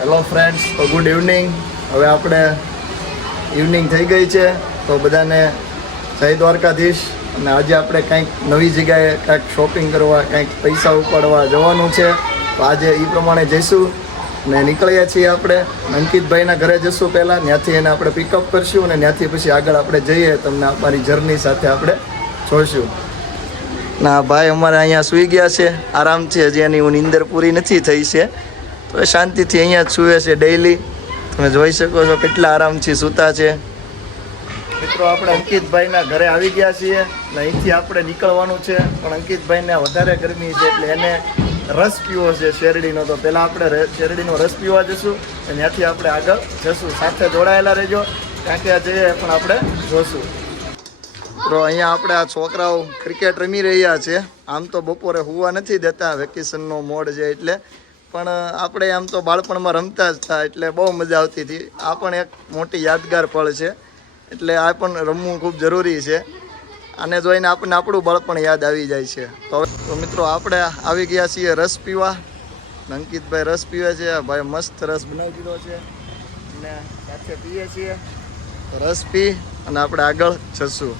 Hello friends, તો good evening. હવે આપણે ઇવનિંગ થઈ ગઈ છે, તો બધાને જય દ્વારકાધીશ. અને આજે આપણે કંઈક નવી જગ્યાએ કંઈક શોપિંગ કરવા, કંઈક પૈસા ઉપાડવા જવાનું છે. તો આજે એ પ્રમાણે જઈશું ને નીકળ્યા છીએ આપણે અંકિતભાઈના ઘરે જઈશું પહેલાં. ત્યાંથી એને આપણે પિકઅપ કરશું અને ત્યાંથી પછી આગળ આપણે જઈએ, તમને અમારી જર્ની સાથે આપણે જોઈશું. ના ભાઈ અમારે અહીંયા સૂઈ ગયા છે આરામથી. હજી એની નીંદર પૂરી નથી થઈ છે, તો એ શાંતિથી અહીંયા જ સૂવે છે ડેઈલી. તમે જોઈ શકો છો કેટલા આરામથી સૂતા છે. મિત્રો આપણે અંકિતભાઈના ઘરે આવી ગયા છીએ ને અહીંથી આપણે નીકળવાનું છે. પણ અંકિતભાઈને વધારે ગરમી છે એટલે એને રસ પીવો છે શેરડીનો. તો પહેલાં આપણે શેરડીનો રસ પીવા જઈશું અને ત્યાંથી આપણે આગળ જઈશું. સાથે જોડાયેલા રહેજો, કારણ કે આ જઈએ પણ આપણે જોશું. તો અહીંયા આપણે આ છોકરાઓ ક્રિકેટ રમી રહ્યા છે. આમ તો બપોરે હુવા નથી દેતા, વેકેશનનો મોડ છે એટલે. પણ આપણે આમ તો બાળપણમાં રમતા જ હતા એટલે બહુ મજા આવતી હતી. આ પણ એક મોટી યાદગાર પળ છે, એટલે આ પણ રમવું ખૂબ જરૂરી છે. આને જોઈને આપણને આપણું બાળપણ યાદ આવી જાય છે. તો મિત્રો આપણે આવી ગયા છીએ રસ પીવા. અંકિતભાઈ રસ પીવે છે. ભાઈ મસ્ત રસ બનાવી દીધો છે અને સાથે પીએ છીએ. રસ પી અને આપણે આગળ જશું.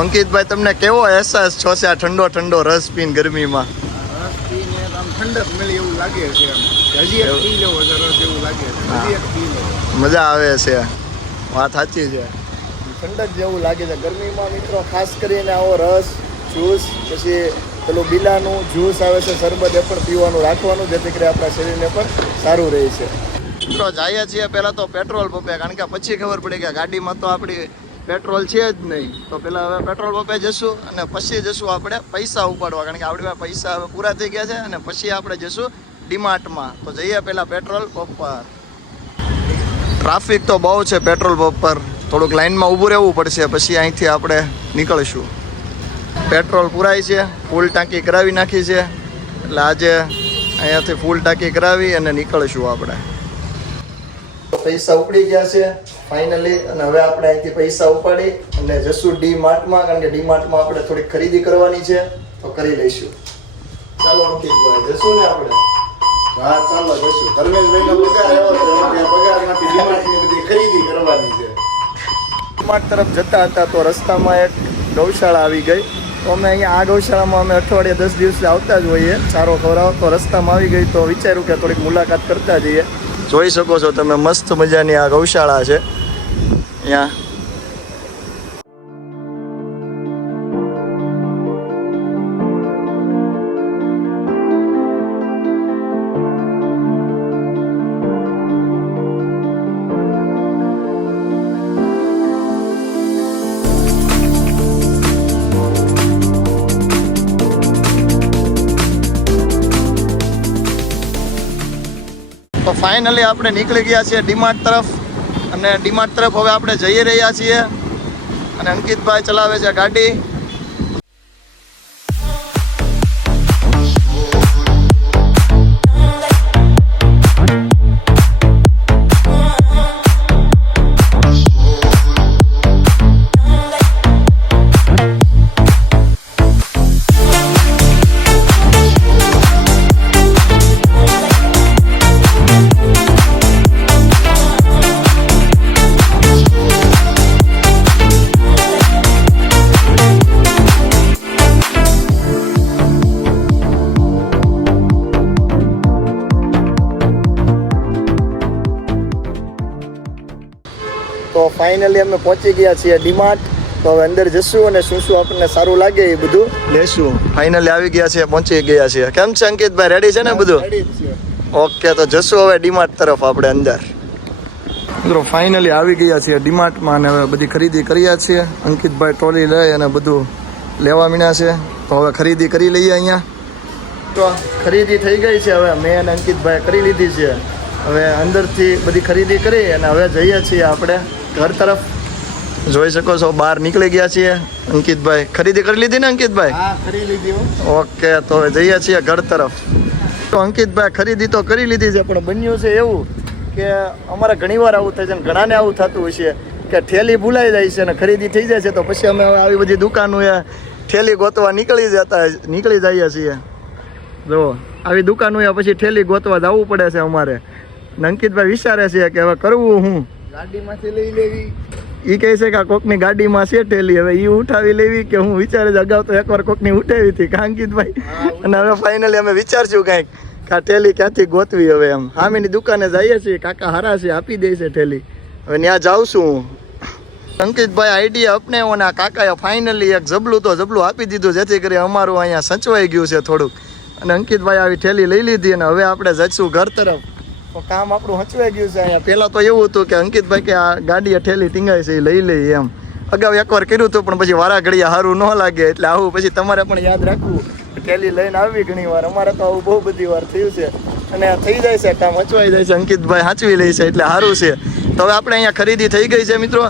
અંકિતભાઈ, તમને કેવો અહેસાસ છો છે આ ઠંડો ઠંડો રસ પીને ગરમીમાં? રસ પીને આમ ઠંડક મળી એવું લાગે છે. હજી એક પી લેવો છે રસ એવું લાગે છે. હજી એક પી લેવો. મજા આવે છે, વાત સાચી છે. ઠંડક જેવું લાગે છે ગરમીમાં. મિત્રો ખાસ કરીને આવો રસ, જ્યુસ, પછી પેલું બીલાનું જ્યુસ આવે છે, શરબત, એ પણ પીવાનું રાખવાનું, જેથી કરી આપણા શરીરને પણ સારું રહે છે. મિત્રો જઈએ છીએ પહેલાં તો પેટ્રોલ પંપે, કારણ કે પછી ખબર પડી કે ગાડીમાં તો આપણી પેટ્રોલ છે જ નહીં. તો પહેલાં હવે પેટ્રોલ પંપે જઈશું અને પછી જઈશું આપણે પૈસા ઉપાડવા, કારણ કે આપણી પાસે પૈસા હવે પૂરા થઈ ગયા છે. અને પછી આપણે જઈશું ડીમાર્ટમાં. તો જઈએ પહેલાં પેટ્રોલ પંપ પર. ટ્રાફિક તો બહુ છે પેટ્રોલ પંપ પર, થોડુંક લાઇનમાં ઊભું રહેવું પડશે, પછી અહીંથી આપણે નીકળીશું. પેટ્રોલ પુરાય છે, ફૂલ ટાંકી કરાવી નાખી છે, એટલે આજે અહીંયાથી ફૂલ ટાંકી કરાવી અને નીકળીશું આપણે. પૈસા ઉપડી ગયા છે ફાઇનલી, અને હવે આપણે અહીંથી પૈસા ઉપાડી અને જશું ડીમાર્ટમાં, કારણ કે ડીમાર્ટમાં આપણે થોડીક ખરીદી કરવાની છે, તો કરી લઈશું. ચાલો અંકિતભાઈ, જશું ને આપણે? હા ચાલો જઈશું. ધર્મેશભાઈનો પગાર આવ્યો છે, એટલે પગારમાંથી ડીમાર્ટની બધી ખરીદી કરવાની છે. ડીમાર્ટ તરફ જતા હતા તો રસ્તામાં એક ગૌશાળા આવી ગઈ. તો અમે અહીંયા આ ગૌશાળામાં અમે અઠવાડિયે 10 દિવસે આવતા જ હોઈએ ચારો ખવડાવો. તો રસ્તામાં આવી ગઈ તો વિચાર્યું કે થોડીક મુલાકાત કરતા જઈએ. જોઈ શકો છો તમે, મસ્ત મજાની આ ગૌશાળા છે અહીંયા. તો ફાઇનલી આપણે નીકળી ગયા છીએ ડીમાર્ટ તરફ, અને ડીમાર્ટ તરફ હવે આપણે જઈ રહ્યા છીએ. અને અંકિતભાઈ ચલાવે છે ગાડી. તો ફાઇનલી અમે પહોંચી ગયા છીએ ડીમાર્ટ. તો હવે અંદર જશું અને શું શું આપણને સારું લાગે એ બધું લેશું. ફાઇનલી આવી ગયા છે, પહોંચી ગયા છીએ. કેમ છે અંકિતભાઈ, રેડી છે ને બધું? ઓકે, તો જશું હવે ડીમાર્ટ તરફ આપણે અંદર. મિત્રો ફાઇનલી આવી ગયા છીએ ડીમાર્ટમાં અને હવે બધી ખરીદી કર્યા છીએ. અંકિતભાઈ ટ્રોલી લઈ અને બધું લેવા મીણ્યા છે. તો હવે ખરીદી કરી લઈએ અહીંયા. તો ખરીદી થઈ ગઈ છે, હવે મેં અને અંકિતભાઈ કરી લીધી છે. હવે અંદરથી બધી ખરીદી કરી અને હવે જઈએ છીએ આપણે ઘર તરફ. જોઈ શકો છો બહાર નીકળી ગયા છીએ. અંકિતભાઈ ખરીદી કરી લીધી ને અંકિતભાઈ? હા, કરી લીધી. ઓકે, તો હવે જઈએ છીએ ઘર તરફ. તો અંકિતભાઈ ખરીદી તો કરી લીધી છે, પણ બન્યું છે એવું કે અમારે ઘણીવાર આવું થાય છે અને ઘણાને આવું થતું હોય છે કે ઠેલી ભૂલાઈ જાય છે અને ખરીદી થઈ જાય છે. તો પછી અમે આવી બધી દુકાનોએ ઠેલી ગોતવા નીકળી જઈએ છીએ. જો આવી દુકાનોએ પછી ઠેલી ગોતવા જવું પડે છે અમારે. અને અંકિતભાઈ વિચારે છે કે હવે કરવું હું. ગાડીમાંથી લઈ લેવી. એ કહે છે કે આ કોકની ગાડીમાં છે ઠેલી, હવે એ ઉઠાવી લેવી કે હું વિચારે છે. અગાઉ તો એકવાર કોકની ઉઠાવી હતી કાંકિતભાઈ, અને હવે ફાઇનલી અમે વિચારશું કંઈક કે આ ઠેલી ક્યાંથી ગોતવી. હવે એમ સામેની દુકાને જઈએ છીએ, કાકા હારા છે આપી દે છે ઠેલી. હવે ત્યાં જાઉં છું હું. અંકિતભાઈ આઈડિયા અપનાવ્યો ને આ કાકાએ ફાઇનલી એક જબલું તો જબલું આપી દીધું, જેથી કરી અમારું અહીંયા સચવાઈ ગયું છે થોડુંક. અને અંકિતભાઈ આવી ઠેલી લઈ લીધી અને હવે આપણે જઈશું ઘર તરફ. તો કામ આપણું હચવાઈ ગયું છે અહીંયા. પહેલાં તો એવું હતું કે અંકિતભાઈ કે આ ગાડીએ ઠેલી ટીંગાઈ છે એ લઈ લઈએ એમ. અગાઉ એકવાર કર્યું હતું પણ પછી વારા ઘડિયા સારું ન લાગે, એટલે આવું પછી તમારે પણ યાદ રાખવું. ઠેલી લઈને આવી ઘણી વાર, અમારે તો આવું બહુ બધી વાર થયું છે. અને થઈ જાય છે કામ, હચવાઈ જાય છે. અંકિતભાઈ સાચવી લે છે એટલે સારું છે. તો હવે આપણે અહીંયા ખરીદી થઈ ગઈ છે મિત્રો,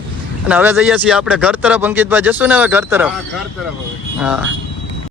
અને હવે જઈએ છીએ આપણે ઘર તરફ. અંકિતભાઈ જશું ને હવે ઘર તરફ? ઘર તરફ હવે. હા